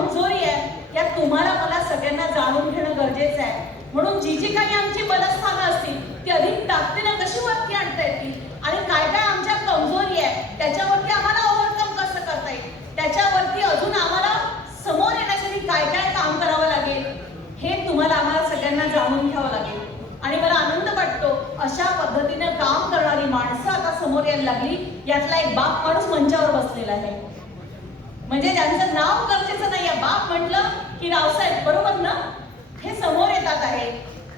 कमजोरी आहे या तुम्हाला मला सगळ्यांना जाणून घेणं गरजेचं आहे. म्हणून जी जी काही आमची बलस्थानं असतील ती अधिक ताकदीने कशी वरती आणता येतील आणि काय काय आमच्या कमजोरी आहे त्याच्यावरती आम्हाला ओव्हरकम कसं करता येईल, त्याच्यावरती अजून आम्हाला समोर येण्यासाठी काय काय काम करावं लागेल हे तुम्हाला आम्हाला सगळ्यांना जाणून घ्यावं लागेल. आणि मला आनंद वाटतो अशा पद्धतीने काम करणारी माणसं आता समोर यायला लागली. यातला एक बाप माणूस मंचावर बसलेला आहे, म्हणजे ज्यांचं नाव गरजेचं नाही आहे. बाप म्हटलं की रावसाहेब, बरोबर ना? हे समोर येतात आहे.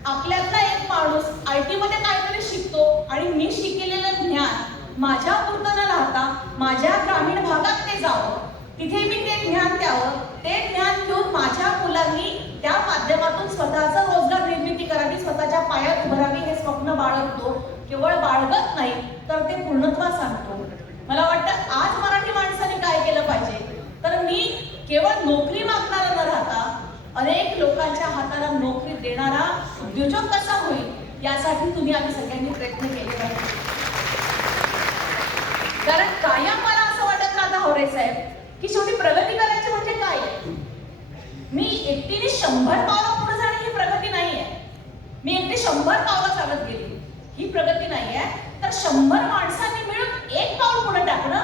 आपल्यातला एक माणूस IT मध्ये काहीतरी शिकतो आणि मी शिकलेलं ज्ञान माझ्या पुरतं न राहता माझ्या ग्रामीण भागात ते जावं, तिथे मी ते ज्ञान द्यावं, ते ज्ञान घेऊन माझ्या मुलांनी त्या माध्यमातून स्वतःचा रोजगार निर्मिती करावी, स्वतःच्या पायात उभारावी हे स्वप्न बाळगतो. केवळ बाळगत नाही तर ते पूर्णत्वास आणतो. मला वाटतं आज मराठी माणसाने काय केलं पाहिजे तर मी केवळ नोकरी मागणारा न राहता अनेक लोकांच्या हाताला नोकरी देणारा उद्योजक कसा होईल यासाठी तुम्ही आम्ही सगळ्यांनी प्रयत्न केले पाहिजे. कारण कायम मला असं वाटत राहतं हवरे साहेब की शेवटी प्रगती करायची म्हणजे काय आहे. मी एकटीने 100 पावलं पुढे जाणे ही प्रगती नाही आहे. मी एकटी 100 पावलं चालत गेली ही प्रगती नाही आहे. तर 100 माणसांनी मिळून 1 पाऊल पुढे टाकणं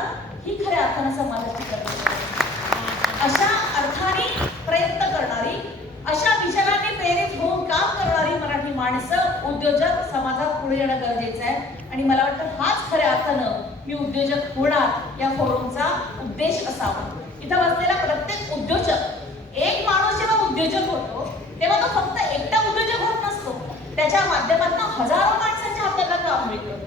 ही खऱ्या अर्थानं समाजाची प्रगती आहे. अशा अर्थाने प्रयत्न करणारी, अशा विचारांनी प्रेरित होऊन काम करणारी मराठी माणसं, उद्योजक समाजात पुढे येणं गरजेचं आहे. आणि मला वाटतं हाच खऱ्या अर्थानं मी उद्योजक होणार या फोरमचा उद्देश असावा. इथं बसलेला प्रत्येक उद्योजक, एक माणूस जेव्हा उद्योजक होतो तेव्हा तो फक्त एकटा उद्योजक होत नसतो, त्याच्या माध्यमातून हजारो माणसांच्या हाताला काम मिळतं.